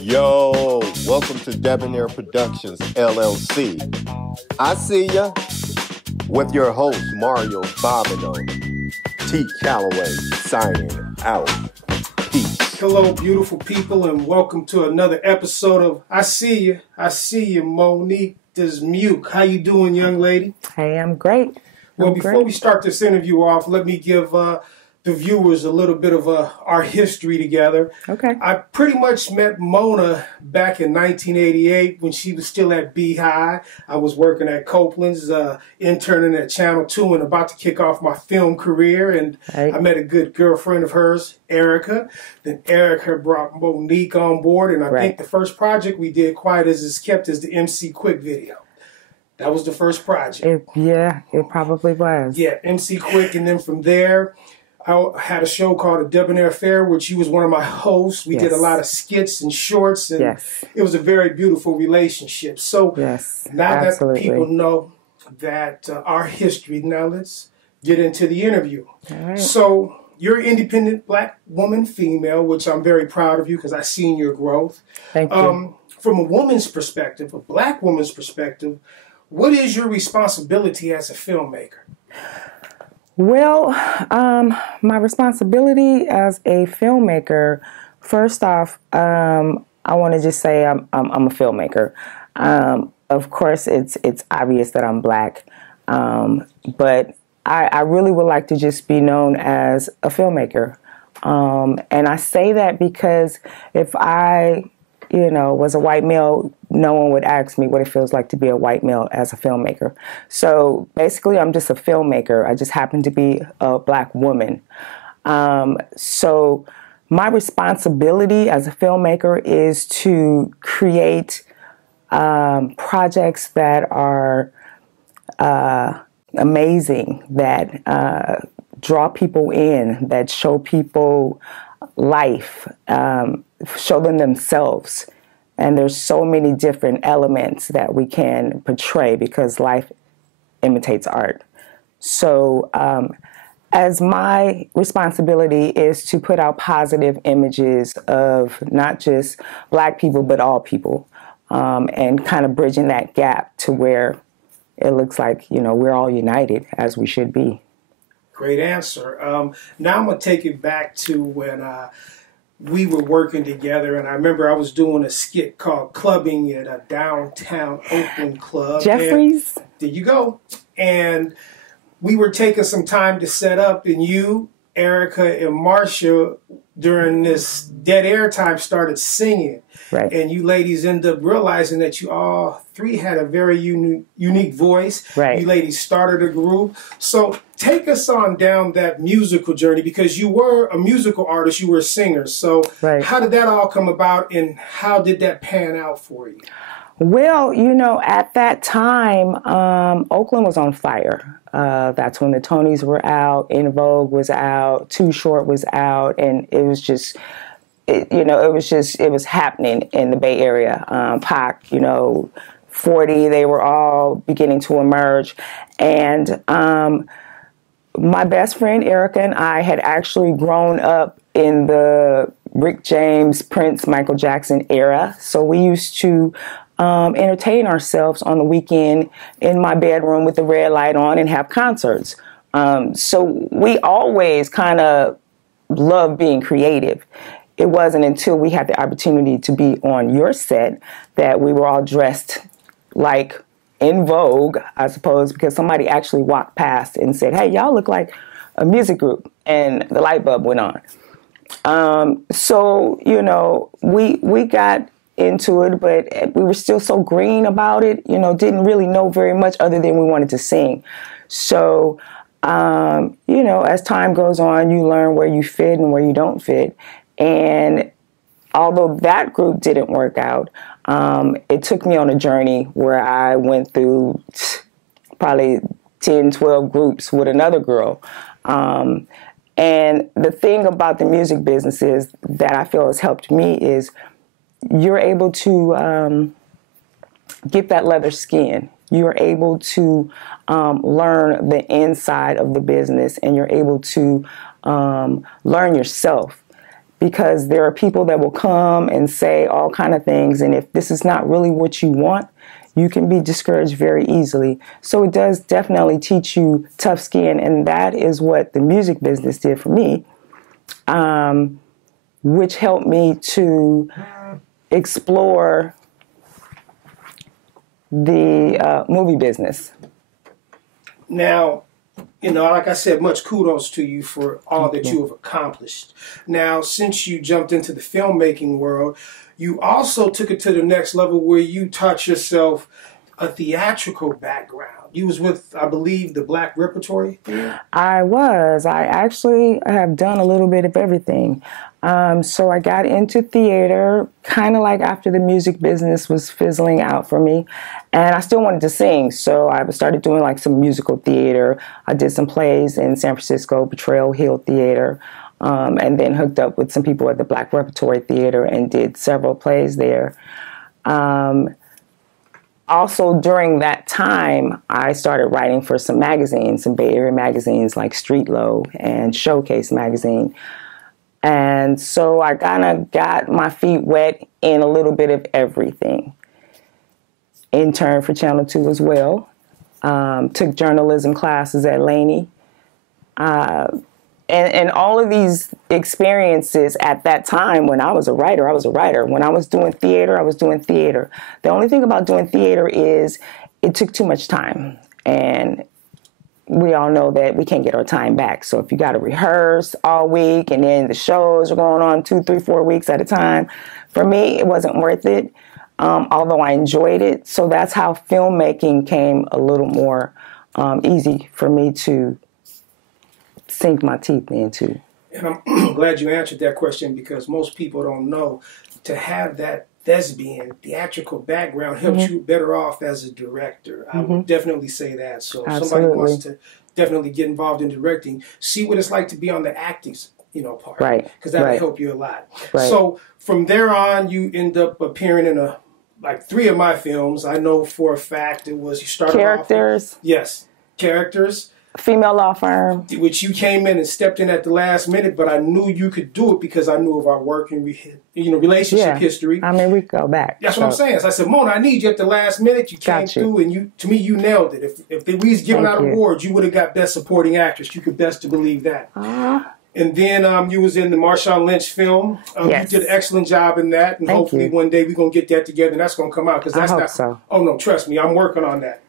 Yo, welcome to Debonair Productions, LLC. I see ya with your host, Mario Bobino. T. Calloway signing out. Peace. Hello, beautiful people, and welcome to another episode of I See You, Monique Dismuke. How you doing, young lady? Hey, I'm great. Well, before we start this interview off, let me give the viewers a little bit of our history together. Okay. I pretty much met Mona back in 1988 when she was still at Beehive. I was working at Copeland's, interning at Channel 2 and about to kick off my film career. And I met a good girlfriend of hers, Erica. Then Erica brought Monique on board. And I think the first project we did, Quiet as It's Kept, is the MC Quick video. That was the first project. It probably was. Yeah, MC Quick. And then from there, I had a show called A Debonair Fair, which you was one of my hosts. We did a lot of skits and shorts, and it was a very beautiful relationship. So now that people know that our history, now let's get into the interview. All right. So you're an independent black woman, female, which I'm very proud of you because I've seen your growth. Thank you. From a woman's perspective, a black woman's perspective, what is your responsibility as a filmmaker? Well, my responsibility as a filmmaker, first off, I want to just say I'm a filmmaker. Of course, it's obvious that I'm black, but I really would like to just be known as a filmmaker. And I say that because if I, was a white male, no one would ask me what it feels like to be a white male as a filmmaker. So basically, I'm just a filmmaker. I just happen to be a black woman. So my responsibility as a filmmaker is to create projects that are amazing, that draw people in, that show people life, show them themselves. And there's so many different elements that we can portray because life imitates art. So as my responsibility is to put out positive images of not just black people, but all people, and kind of bridging that gap to where it looks like, we're all united as we should be. Great answer. Now I'm going to take it back to when we were working together, and I remember I was doing a skit called Clubbing at a downtown Oakland club. Jeffries? And there you go. And we were taking some time to set up, and you, Erica, and Marcia, during this dead air time, started singing. Right. And you ladies ended up realizing that you all three had a very unique voice. Right. You ladies started a group. So take us on down that musical journey, because you were a musical artist, you were a singer. So how did that all come about, and how did that pan out for you? Well, at that time, Oakland was on fire. That's when the Tonys were out, In Vogue was out, Too Short was out, and it was just... it was happening in the Bay Area. Pac, 40, they were all beginning to emerge. And my best friend, Erica, and I had actually grown up in the Rick James, Prince, Michael Jackson era. So we used to entertain ourselves on the weekend in my bedroom with the red light on and have concerts. So we always kind of loved being creative. It wasn't until we had the opportunity to be on your set that we were all dressed like In Vogue, I suppose, because somebody actually walked past and said, "Hey, y'all look like a music group," and the light bulb went on. So, we got into it, but we were still so green about it, didn't really know very much other than we wanted to sing. So, as time goes on, you learn where you fit and where you don't fit. And although that group didn't work out, it took me on a journey where I went through probably 10, 12 groups with another girl. And the thing about the music business is that I feel has helped me is you're able to get that leather skin. You're able to learn the inside of the business, and you're able to learn yourself. because there are people that will come and say all kind of things. And if this is not really what you want, you can be discouraged very easily. So it does definitely teach you tough skin. And that is what the music business did for me, which helped me to explore the movie business. Now, you know, like I said, much kudos to you for all that you have accomplished. Now, since you jumped into the filmmaking world, you also took it to the next level where you taught yourself a theatrical background. You was with, I believe, the Black Repertory Theater? I was. I actually have done a little bit of everything. So I got into theater kind of like after the music business was fizzling out for me. And I still wanted to sing, so I started doing like some musical theater. I did some plays in San Francisco, Betrayal Hill Theater, and then hooked up with some people at the Black Repertory Theater and did several plays there. Also, during that time, I started writing for some magazines, some Bay Area magazines like Street Low and Showcase magazine. And so I kind of got my feet wet in a little bit of everything. Interned for Channel 2 as well. Took journalism classes at Laney. And all of these experiences at that time when I was a writer, I was a writer. When I was doing theater, I was doing theater. The only thing about doing theater is it took too much time. And we all know that we can't get our time back. So if you got to rehearse all week and then the shows are going on 2, 3, 4 weeks at a time, for me, it wasn't worth it, although I enjoyed it. So that's how filmmaking came a little more easy for me to sink my teeth into. And I'm glad you answered that question, because most people don't know to have that thespian theatrical background helps you better off as a director. I would definitely say that. So if somebody wants to definitely get involved in directing, see what it's like to be on the acting, part. Right. Because that'll help you a lot. Right. So from there on, you end up appearing in like 3 of my films. I know for a fact it was, you started Characters. off. Yes. Characters. Female Law Firm. Which you came in and stepped in at the last minute, but I knew you could do it because I knew of our work and relationship history. I mean, we go back. That's what I'm saying. So I said, Mona, I need you at the last minute. You came through, and to me, you nailed it. If we was giving out awards, you would have got Best Supporting Actress. You could best to believe that. And then you was in the Marshawn Lynch film. You did an excellent job in that, and hopefully one day we're gonna get that together, and that's gonna come out, because that's I hope so. Oh no, trust me, I'm working on that.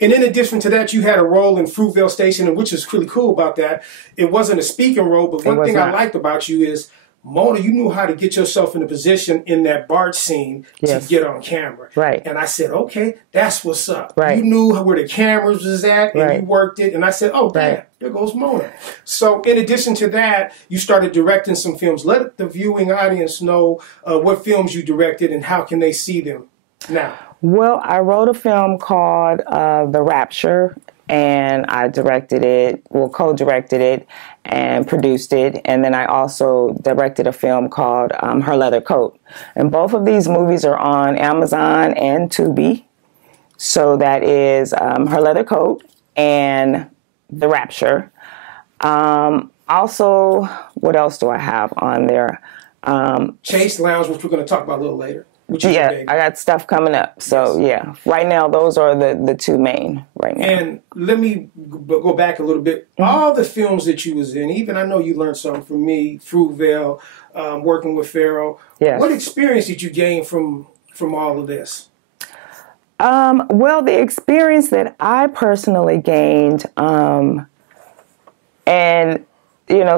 And in addition to that, you had a role in Fruitvale Station, and which is really cool about that. It wasn't a speaking role, but one thing I liked about you is, Mona, you knew how to get yourself in a position in that BART scene to get on camera. Right. And I said, okay, that's what's up. Right. You knew where the cameras was at, and you worked it. And I said, oh, damn, there goes Mona. So in addition to that, you started directing some films. Let the viewing audience know what films you directed and how can they see them now. Well, I wrote a film called The Rapture, and I directed it, co-directed it and produced it. And then I also directed a film called Her Leather Coat. And both of these movies are on Amazon and Tubi. So that is Her Leather Coat and The Rapture. Also, what else do I have on there? Chase Lounge, which we're going to talk about a little later. I got stuff coming up. So, right now, those are the 2 main right now. And let me go back a little bit. All the films that you was in, even I know you learned something from me, Fruitvale, working with Pharaoh. Yes. What experience did you gain from all of this? Well, the experience that I personally gained, and,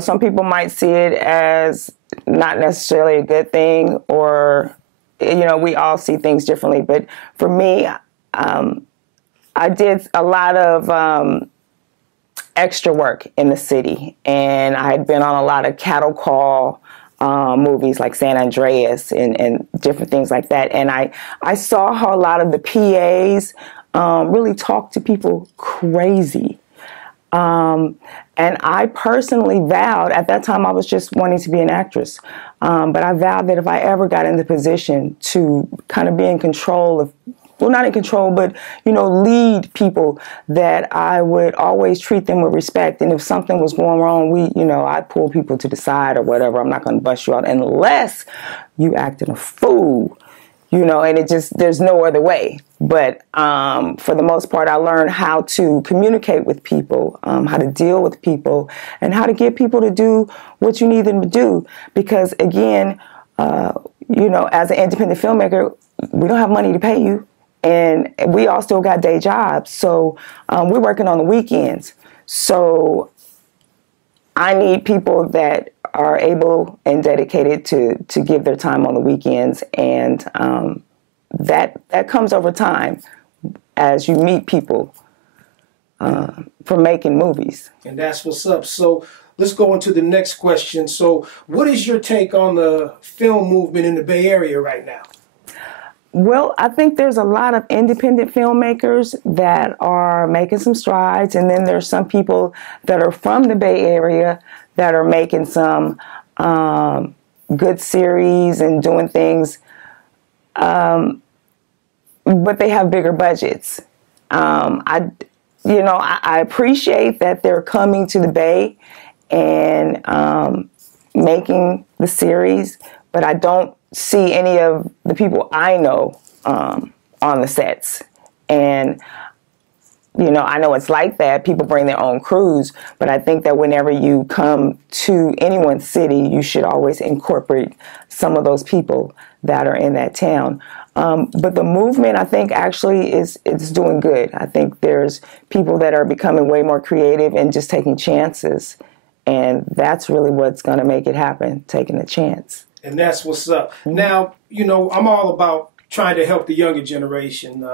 some people might see it as not necessarily a good thing, or we all see things differently. But for me, I did a lot of extra work in the city. And I had been on a lot of cattle call movies like San Andreas and different things like that. And I saw how a lot of the PAs really talk to people crazy. And I personally vowed, at that time I was just wanting to be an actress, but I vowed that if I ever got in the position to kind of be in control of well, not in control, but, you know, lead people, that I would always treat them with respect. And if something was going wrong, I'd pull people to the side or whatever. I'm not going to bust you out unless you acting a fool, and there's no other way. But for the most part, I learned how to communicate with people, how to deal with people, and how to get people to do what you need them to do. Because again, as an independent filmmaker, we don't have money to pay you. And we all still got day jobs. So we're working on the weekends. So I need people that are able and dedicated to give their time on the weekends. And that comes over time as you meet people for making movies. And that's what's up. So let's go into the next question. So what is your take on the film movement in the Bay Area right now? Well, I think there's a lot of independent filmmakers that are making some strides, and then there's some people that are from the Bay Area that are making some good series and doing things, but they have bigger budgets. I appreciate that they're coming to the Bay and making the series, but I don't see any of the people I know on the sets. And, I know it's like that. People bring their own crews, but I think that whenever you come to anyone's city, you should always incorporate some of those people that are in that town. But the movement, I think, actually is doing good. I think there's people that are becoming way more creative and just taking chances. And that's really what's going to make it happen, taking a chance. And that's what's up. Now, I'm all about trying to help the younger generation,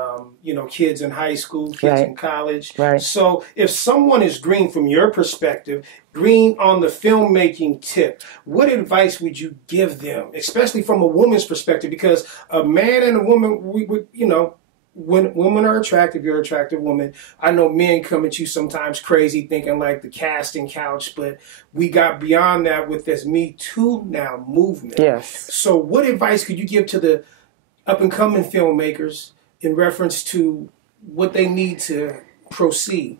kids in high school, kids in college. Right. So if someone is green from your perspective, green on the filmmaking tip, what advice would you give them, especially from a woman's perspective? Because a man and a woman, when women are attractive, you're an attractive woman. I know men come at you sometimes crazy thinking like the casting couch, but we got beyond that with this Me Too now movement. Yes. So what advice could you give to the up-and-coming filmmakers in reference to what they need to proceed,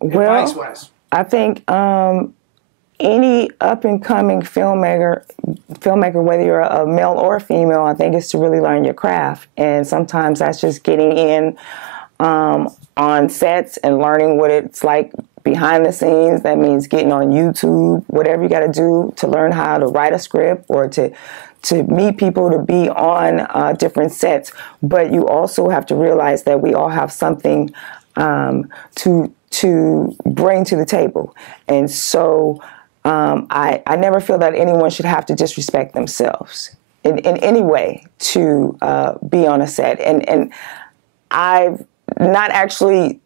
advice-wise? I think any up-and-coming filmmaker, whether you're a male or a female, I think is to really learn your craft. And sometimes that's just getting in on sets and learning what it's like behind the scenes. That means getting on YouTube, whatever you got to do to learn how to write a script or to meet people, to be on different sets. But you also have to realize that we all have something to bring to the table. And so I never feel that anyone should have to disrespect themselves in any way to be on a set. And I've not actually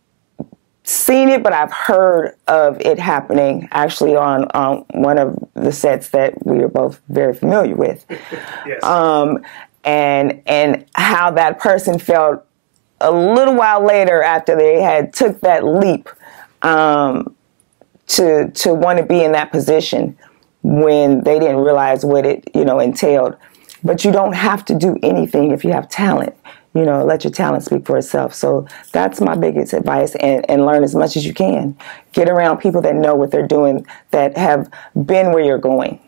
seen it, but I've heard of it happening actually on one of the sets that we are both very familiar with. Yes. And how that person felt a little while later after they had took that leap to want to be in that position when they didn't realize what it entailed. But you don't have to do anything if you have talent. Let your talent speak for itself. So that's my biggest advice, and learn as much as you can. Get around people that know what they're doing, that have been where you're going.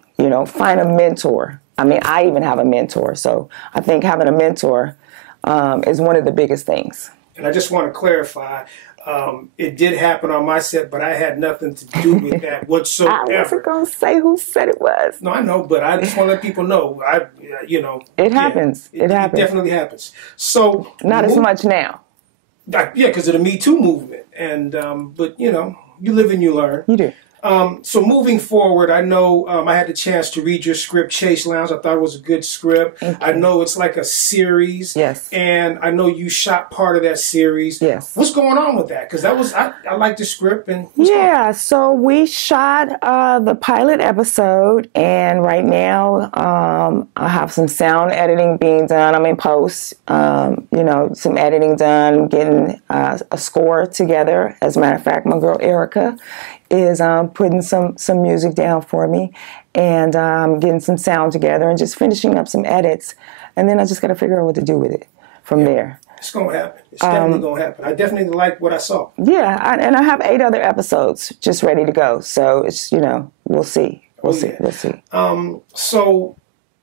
Find a mentor. I mean, I even have a mentor. So I think having a mentor is one of the biggest things. And I just want to clarify, it did happen on my set, but I had nothing to do with that whatsoever. I wasn't going to say who said it was. No, I know, but I just want to let people know. It happens. It happens. It definitely happens. So not as much now. Yeah, because of the Me Too movement. And but you live and you learn. You do. So moving forward, I know I had the chance to read your script, Chase Lounge. I thought it was a good script. I know it's like a series. Yes. And I know you shot part of that series. Yes. What's going on with that? Because I like the script. And so we shot the pilot episode, and right now I have some sound editing being done. I'm in post, some editing done, getting a score together. As a matter of fact, my girl Erica is putting some music down for me, and getting some sound together and just finishing up some edits. And then I just got to figure out what to do with it from there. It's going to happen. It's definitely going to happen. I definitely like what I saw. Yeah, and I have 8 other episodes just ready to go. So it's, we'll see. We'll see. So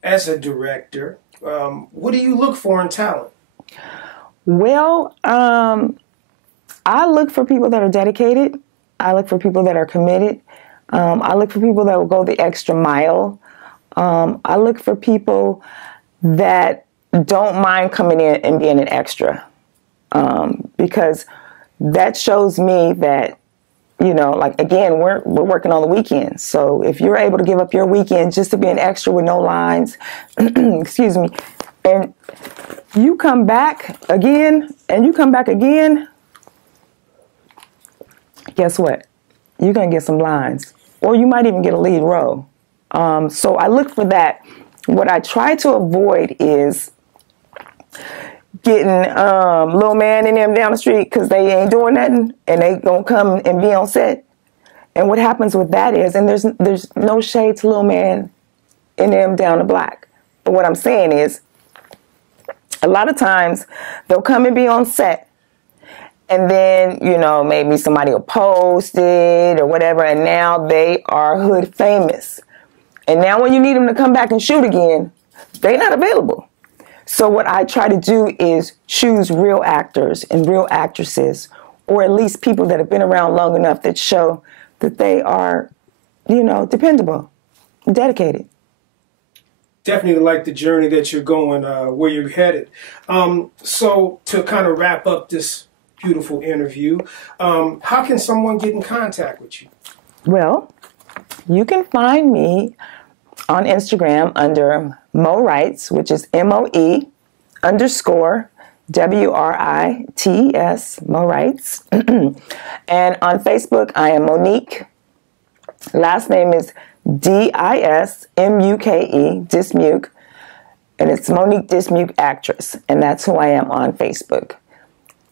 as a director, what do you look for in talent? Well, I look for people that are dedicated. I look for people that are committed. I look for people that will go the extra mile. I look for people that don't mind coming in and being an extra, because that shows me that, again, we're working on the weekends. So if you're able to give up your weekend just to be an extra with no lines, excuse me, and you come back again, guess what? You're going to get some lines, or you might even get a lead role. So I look for that. What I try to avoid is getting little man and them down the street because they ain't doing nothing and they gonna come and be on set. And what happens with that is, and there's no shade to little man and them down the block, but what I'm saying is, a lot of times they'll come and be on set, and then maybe somebody will post it or whatever, and now they are hood famous. And now when you need them to come back and shoot again, they're not available. So what I try to do is choose real actors and real actresses, or at least people that have been around long enough that show that they are, dependable, dedicated. Definitely like the journey that you're going, where you're headed. So to kind of wrap up this beautiful interview, how can someone get in contact with you? Well, you can find me on Instagram under Mo Writes, which is MOE_WRITES, Mo Writes. And on Facebook, I am Monique. Last name is DISMUKE, Dismuke. And it's Monique Dismuke Actress. And that's who I am on Facebook.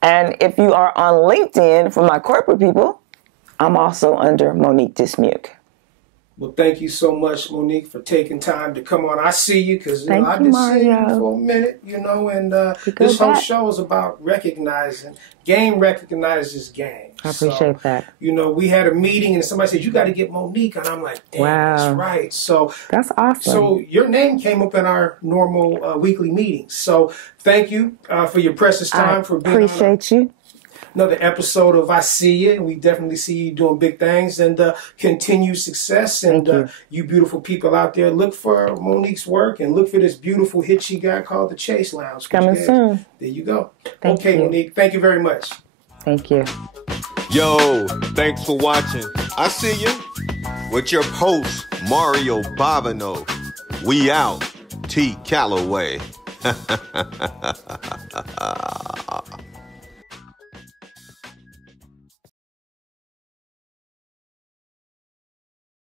And if you are on LinkedIn, for my corporate people, I'm also under Monique Dismuke. Well, thank you so much, Monique, for taking time to come on. I see you because I've been seeing you for a minute, and this whole show is about recognizing. Game recognizes game. I appreciate that. We had a meeting and somebody said, you got to get Monique. And I'm like, damn, that's right. So that's awesome. So your name came up in our normal weekly meetings. So thank you for your precious time. For being appreciate you. Another episode of I See You, and we definitely see you doing big things, and continued success. And you beautiful people out there, look for Monique's work and look for this beautiful hit she got called The Chase Lounge. Coming soon. There you go. Thank you. Monique, thank you very much. Thank you. Yo, thanks for watching. I See You with your host, Mario Bobino. We out. T. Calloway.